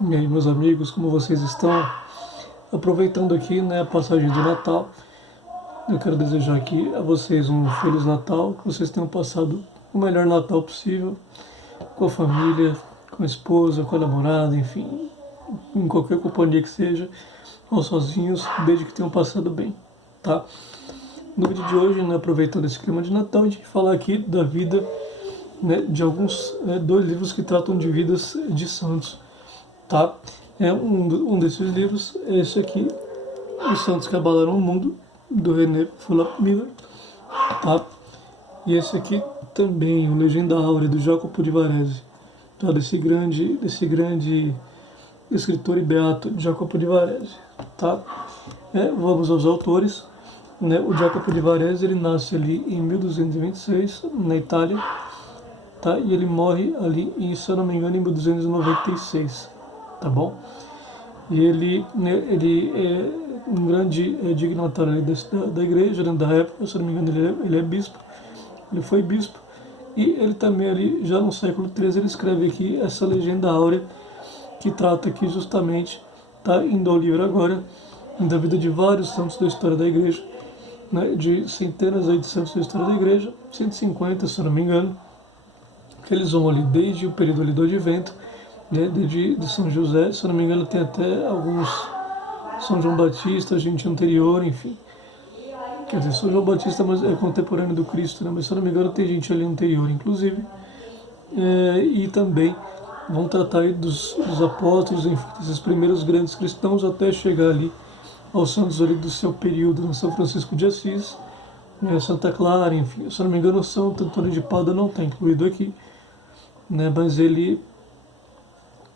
E aí, meus amigos, como vocês estão? Aproveitando aqui, a passagem do Natal, eu quero desejar aqui a vocês um Feliz Natal, que vocês tenham passado o melhor Natal possível, com a família, com a esposa, com a namorada, enfim, em qualquer companhia que seja, ou sozinhos, desde que tenham passado bem, tá? No vídeo de hoje, aproveitando esse clima de Natal, a gente vai falar aqui da vida, de alguns, dois livros que tratam de vidas de santos, tá? Um desses livros é esse aqui, Os Santos que Abalaram o Mundo, do René Fulop Miller, tá? E esse aqui também, o Legenda Áurea, do Jacopo de Varese, tá? Desse grande escritor e beato Jacopo de Varese, tá? Vamos aos autores. O Jacopo de Varese, ele nasce ali em 1226, na Itália, tá? E ele morre ali, se eu não me engano, em 1296, tá bom? E ele é um grande dignatário ali da igreja, da época, se não me engano, ele é bispo, ele foi bispo, e ele também ali, já no século XIII, ele escreve aqui essa Legenda Áurea, que trata aqui justamente, tá indo ao livro agora, da vida de vários santos da história da igreja, de centenas aí de santos da história da igreja, 150, se eu não me engano, que eles vão ali desde o período ali do Advento, de São José, se eu não me engano tem até alguns, São João Batista, gente anterior, enfim. Quer dizer, São João Batista é contemporâneo do Cristo, mas se eu não me engano tem gente ali anterior, inclusive. E também vão tratar aí dos apóstolos, enfim, desses primeiros grandes cristãos, até chegar ali aos santos ali do seu período, São Francisco de Assis, Santa Clara, enfim. Se eu não me engano, Santo Antônio de Pádua não está incluído aqui, mas ele,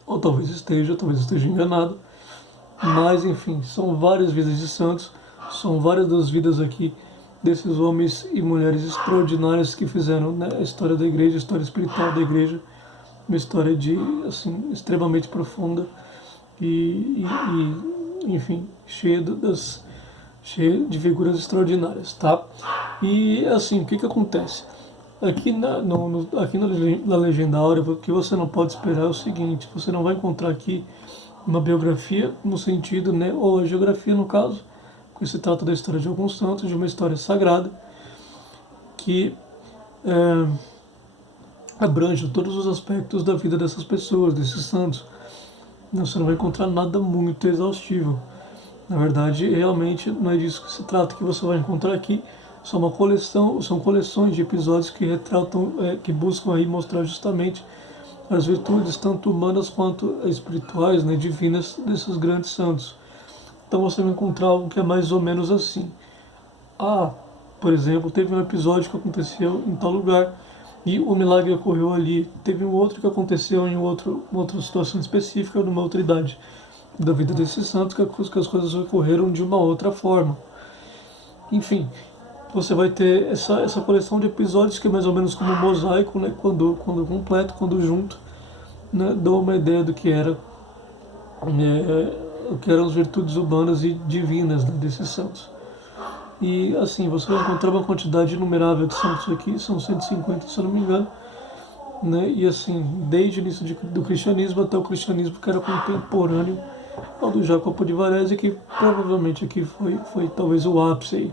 ou talvez esteja enganado, mas enfim, são várias vidas de santos, são várias das vidas aqui desses homens e mulheres extraordinárias que fizeram, a história da igreja, a história espiritual da igreja, uma história assim, extremamente profunda enfim, cheia de figuras extraordinárias, tá? E assim, o que acontece? Aqui na Legenda Áurea, o que você não pode esperar é o seguinte: você não vai encontrar aqui uma biografia no sentido, ou a geografia no caso, porque se trata da história de alguns santos, de uma história sagrada que abrange todos os aspectos da vida dessas pessoas, desses santos. Você não vai encontrar nada muito exaustivo. Na verdade, realmente não é disso que se trata, que você vai encontrar aqui. São coleções de episódios que retratam, que buscam aí mostrar justamente as virtudes tanto humanas quanto espirituais, divinas desses grandes santos. Então você vai encontrar algo que é mais ou menos assim. Por exemplo, teve um episódio que aconteceu em tal lugar e o milagre ocorreu ali. Teve um outro que aconteceu em uma outra situação específica, numa outra idade da vida desses santos, que as coisas ocorreram de uma outra forma. Enfim, você vai ter essa coleção de episódios que é mais ou menos como um mosaico, quando completo, quando junto, dá uma ideia do que eram as virtudes humanas e divinas, desses santos. E assim, você vai encontrar uma quantidade inumerável de santos aqui, são 150 se eu não me engano, e assim, desde o início do cristianismo até o cristianismo que era contemporâneo ao do Jacopo de Varese, que provavelmente aqui foi talvez o ápice aí,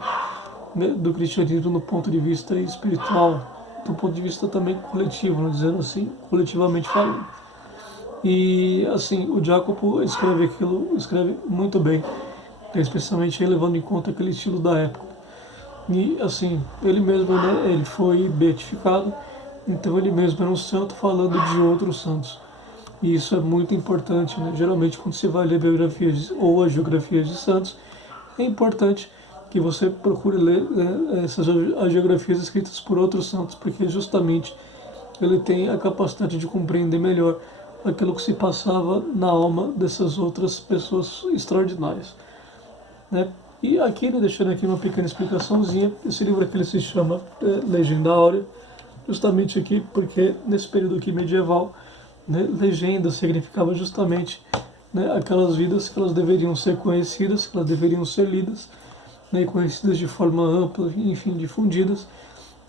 do cristianismo no ponto de vista espiritual, do ponto de vista também coletivo, dizendo assim, coletivamente falando. E assim, o Jacopo escreve muito bem, especialmente levando em conta aquele estilo da época. E assim, ele mesmo, ele foi beatificado, então ele mesmo era um santo falando de outros santos. E isso é muito importante, Geralmente quando você vai ler biografias ou as geografias de santos, é importante que você procure ler as geografias escritas por outros santos, porque justamente ele tem a capacidade de compreender melhor aquilo que se passava na alma dessas outras pessoas extraordinárias. E aqui, deixando aqui uma pequena explicaçãozinha, esse livro aqui ele se chama Legenda Áurea, justamente aqui porque nesse período aqui medieval, legenda significava justamente, aquelas vidas que elas deveriam ser conhecidas, que elas deveriam ser lidas, e conhecidas de forma ampla, enfim, difundidas,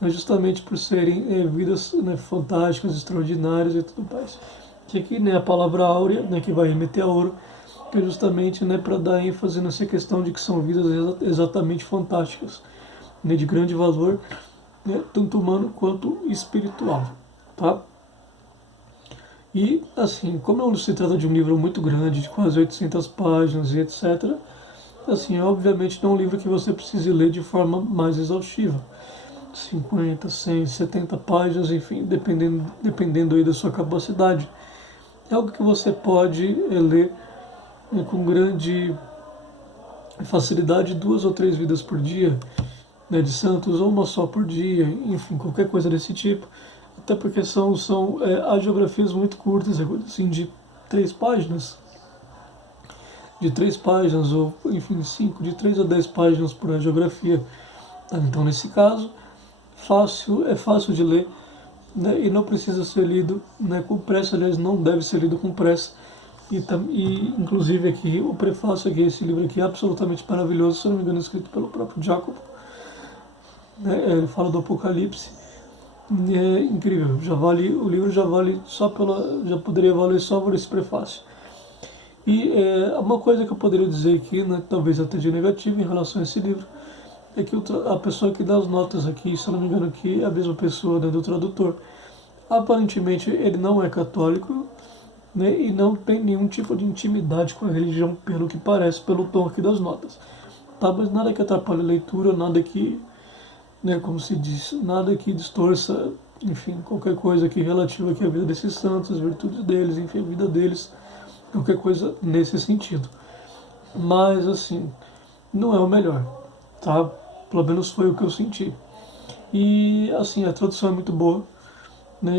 justamente por serem vidas, fantásticas, extraordinárias e tudo mais. que aqui, né, a palavra áurea, né, que vai remeter a ouro, que é justamente, né, para dar ênfase nessa questão de que são vidas exatamente fantásticas, né, de grande valor, né, tanto humano quanto espiritual, tá? E, assim, como se trata de um livro muito grande, de quase 800 páginas e etc., assim, obviamente não é um livro que você precise ler de forma mais exaustiva. 50, 100, 70 páginas, enfim, dependendo aí da sua capacidade. É algo que você pode ler, né, com grande facilidade, 2 ou 3 vidas por dia, né, de santos, ou uma só por dia, enfim, qualquer coisa desse tipo. Até porque são agiografias muito curtas, assim, de 3 páginas, ou enfim, 5, de 3 a 10 páginas por agiografia. Tá? Então, nesse caso, é fácil de ler, né, e não precisa ser lido, né, com pressa, aliás, não deve ser lido com pressa. E inclusive aqui, o prefácio aqui, esse livro aqui é absolutamente maravilhoso, se não me engano, escrito pelo próprio Jacob, né, ele fala do Apocalipse, é incrível, o livro já vale já poderia valer só por esse prefácio. E uma coisa que eu poderia dizer aqui, né, talvez até de negativo em relação a esse livro, é que a pessoa que dá as notas aqui, se eu não me engano aqui, é a mesma pessoa, né, do tradutor. Aparentemente ele não é católico, né, e não tem nenhum tipo de intimidade com a religião, pelo que parece, pelo tom aqui das notas. Tá? Mas nada que atrapalhe a leitura, nada que, né, como se diz, nada que distorça, enfim, qualquer coisa que relativa aqui à vida desses santos, as virtudes deles, enfim, a vida deles, qualquer coisa nesse sentido. Mas, assim, não é o melhor, tá? Pelo menos foi o que eu senti. E, assim, a tradução é muito boa, né?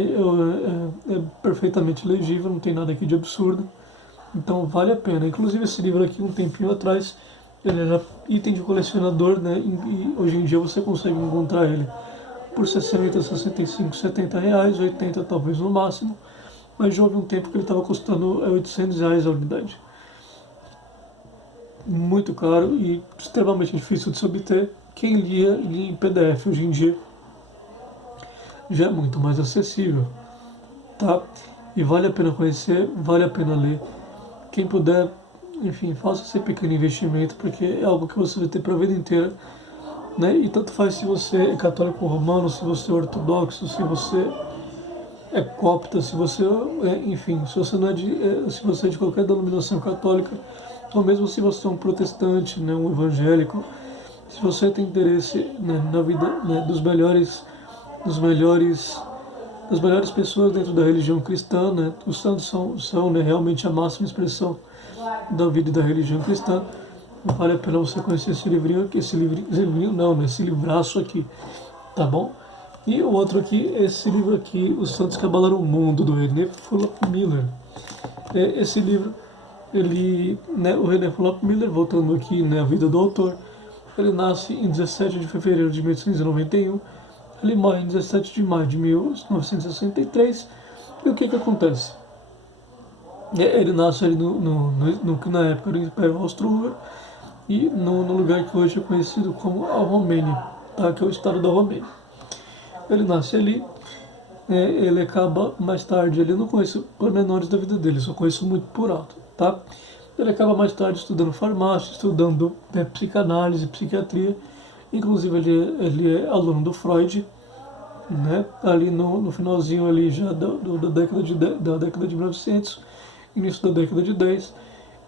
É perfeitamente legível, não tem nada aqui de absurdo. Então vale a pena. Inclusive esse livro aqui, um tempinho atrás, ele era item de colecionador, né? E hoje em dia você consegue encontrar ele por 60, 65, 70 reais, 80 talvez no máximo. Mas já houve um tempo que ele estava custando 800 reais a unidade. Muito caro e extremamente difícil de se obter. Quem lia em PDF hoje em dia já é muito mais acessível, tá? E vale a pena conhecer, vale a pena ler. Quem puder, enfim, faça esse pequeno investimento, porque é algo que você vai ter para a vida inteira, né? E tanto faz se você é católico romano, se você é ortodoxo, se você é copta, se você enfim, se você não é se você é de qualquer denominação católica, ou mesmo se você é um protestante, né, um evangélico, se você tem interesse, né, na vida, né, dos melhores das melhores pessoas dentro da religião cristã, né? Os santos são, né, realmente a máxima expressão da vida e da religião cristã. Vale a pena você conhecer esse livrinho aqui, livrinho não, né? Esse livraço aqui, tá bom? E o outro aqui, esse livro aqui, Os Santos que Abalaram o Mundo, do René Fulop Miller. Esse livro, né, o René Fulop Miller, voltando aqui, né, a vida do autor, ele nasce em 17 de fevereiro de 1891, ele morre em 17 de maio de 1963. E o que acontece? Ele nasce ali na época do Império Austro-Húngaro e no lugar que hoje é conhecido como a Romênia, tá? Que é o estado da Romênia. Ele nasce ali, ele acaba mais tarde, ele não conheço pormenores da vida dele, só conheço muito por alto, tá? Ele acaba mais tarde estudando farmácia, estudando, né, psicanálise, psiquiatria. Inclusive ele é aluno do Freud, né? Ali no finalzinho ali já da década de 1900, início da década de 10.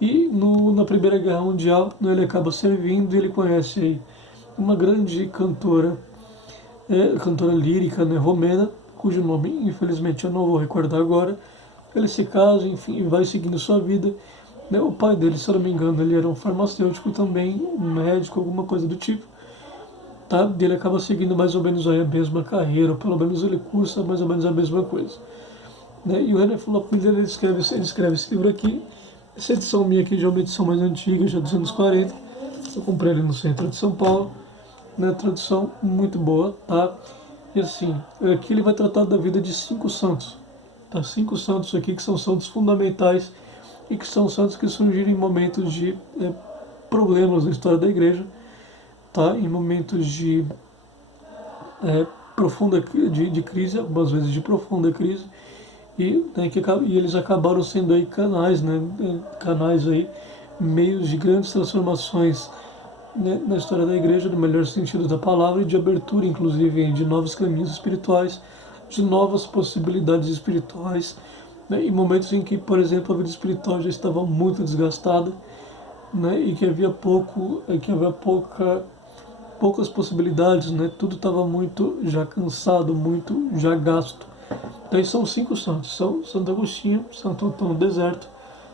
E na Primeira Guerra Mundial, né, ele acaba servindo e ele conhece aí uma grande cantora lírica, né, romena, cujo nome infelizmente eu não vou recordar agora. Ele se casa, enfim, vai seguindo sua vida. Né? O pai dele, se eu não me engano, ele era um farmacêutico também, um médico, alguma coisa do tipo. Tá? Ele acaba seguindo mais ou menos aí a mesma carreira, ou pelo menos ele cursa mais ou menos a mesma coisa. Né? E o René Fulop Miller, ele escreve esse livro aqui. Essa edição minha aqui já é uma edição mais antiga, já dos anos 40. Eu comprei ele no centro de São Paulo. Né? Tradução muito boa, tá? E assim, aqui ele vai tratar da vida de 5 santos. Tá? 5 santos aqui que são santos fundamentais e que são santos que surgiram em momentos de problemas na história da igreja, tá? Em momentos de profunda de crise, algumas vezes de profunda crise, e eles acabaram sendo aí canais, né, canais aí, meios de grandes transformações, né, na história da igreja, no melhor sentido da palavra, e de abertura, inclusive, de novos caminhos espirituais, de novas possibilidades espirituais, né, em momentos em que, por exemplo, a vida espiritual já estava muito desgastada, né, e que havia poucas possibilidades, né, tudo estava muito já cansado, muito já gasto. Daí são 5 santos: São Santo Agostinho, Santo Antônio do Deserto,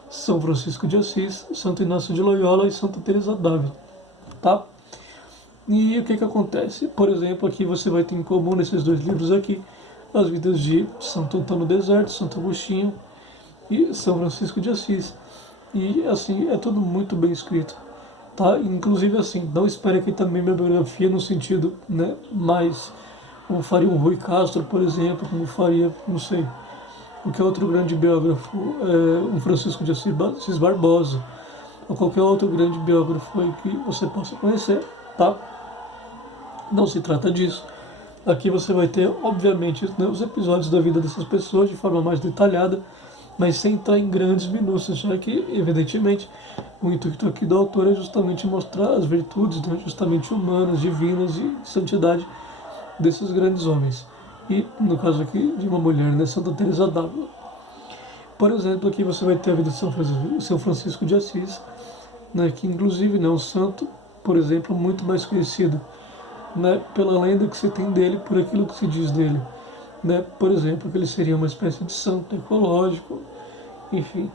São Francisco de Assis, Santo Inácio de Loyola e Santa Teresa d'Ávila, tá? E o que acontece? Por exemplo, aqui você vai ter em comum nesses dois livros aqui as vidas de Santo Antônio do Deserto, Santo Agostinho e São Francisco de Assis. E assim, é tudo muito bem escrito, tá? Inclusive assim, não espere aqui também minha biografia no sentido, né, mais como faria um Rui Castro, por exemplo, como faria, não sei, o que é outro grande biógrafo, um Francisco de Assis Barbosa, ou qualquer outro grande biógrafo aí que você possa conhecer, tá? Não se trata disso. Aqui você vai ter, obviamente, né, os episódios da vida dessas pessoas de forma mais detalhada, mas sem entrar em grandes minúcias, já que, evidentemente, o intuito aqui do autor é justamente mostrar as virtudes, né, justamente humanas, divinas e de santidade desses grandes homens. E, no caso aqui, de uma mulher, né, Santa Teresa d'Ávila. Por exemplo, aqui você vai ter a vida de São Francisco de Assis, né, que inclusive é um santo, por exemplo, muito mais conhecido, né, pela lenda que se tem dele, por aquilo que se diz dele. Né? Por exemplo, que ele seria uma espécie de santo ecológico, enfim,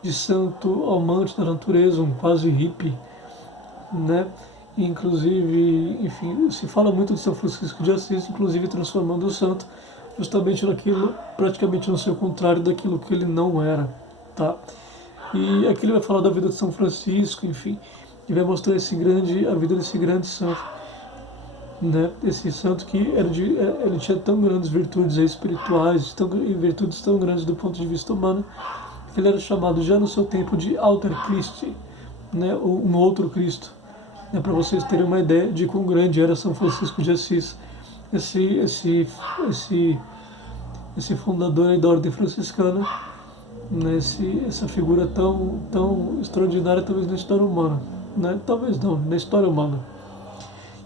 de santo amante da natureza, um quase hippie, né? Inclusive, enfim, se fala muito de São Francisco de Assis, inclusive transformando o santo justamente naquilo, praticamente no seu contrário daquilo que ele não era, tá? E aqui ele vai falar da vida de São Francisco, enfim, e vai mostrar a vida desse grande santo, né? Esse santo que ele tinha tão grandes virtudes espirituais, e virtudes tão grandes do ponto de vista humano, que ele era chamado já no seu tempo de Alter Christi, né? Um outro Cristo, né? Para vocês terem uma ideia de quão grande era São Francisco de Assis, esse fundador aí da ordem franciscana, né? Essa figura tão extraordinária, talvez na história humana, né? Talvez não, na história humana.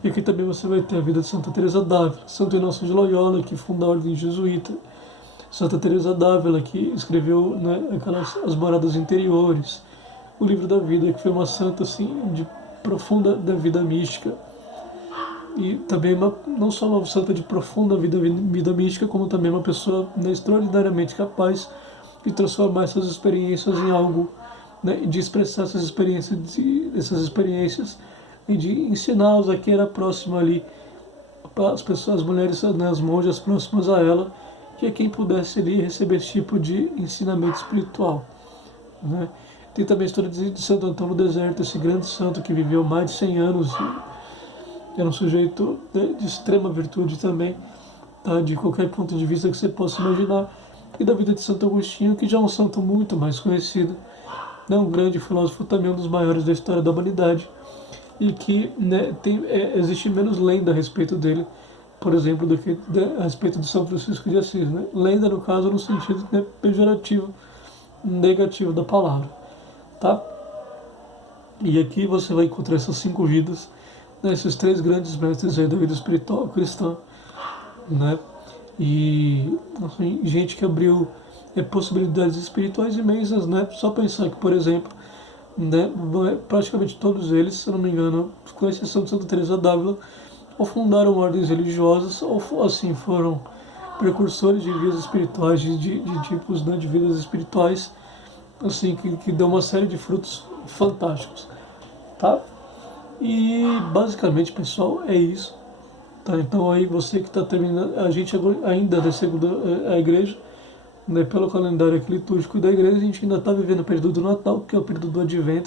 E aqui também você vai ter a vida de Santa Teresa d'Ávila, Santo Inácio de Loyola, que funda a ordem jesuíta, Santa Teresa d'Ávila, que escreveu, né, as moradas interiores, o livro da vida, que foi uma santa assim de profunda da vida mística, e também não só uma santa de profunda vida mística, como também uma pessoa, né, extraordinariamente capaz de transformar essas experiências em algo, né, de expressar essas experiências e de ensiná-los a quem era próximo ali, para as pessoas, as mulheres, né, as monjas próximas a ela, que é quem pudesse ali receber esse tipo de ensinamento espiritual, né? Tem também a história de Santo Antônio do Deserto, esse grande santo que viveu mais de 100 anos, e era um sujeito, né, de extrema virtude também, tá, de qualquer ponto de vista que você possa imaginar, e da vida de Santo Agostinho, que já é um santo muito mais conhecido, né, um grande filósofo, também um dos maiores da história da humanidade, e que, né, existe menos lenda a respeito dele, por exemplo, do que a respeito de São Francisco de Assis, né? Lenda, no caso, no sentido, né, pejorativo, negativo da palavra, tá? E aqui você vai encontrar essas 5 vidas, né, esses 3 grandes mestres aí da vida espiritual cristã, né? E assim, gente que abriu possibilidades espirituais imensas, né? Só pensar que, por exemplo, né, praticamente todos eles, se eu não me engano, com exceção de Santa Teresa d'Ávila, ou fundaram ordens religiosas, ou assim foram precursores de vidas espirituais, de tipos, né, de vidas espirituais, assim, que dão uma série de frutos fantásticos, tá? E basicamente, pessoal, é isso, tá? Então aí você que está terminando, a gente ainda da segunda a igreja, né, pelo calendário aqui litúrgico da igreja, a gente ainda está vivendo o período do Natal, que é o período do Advento,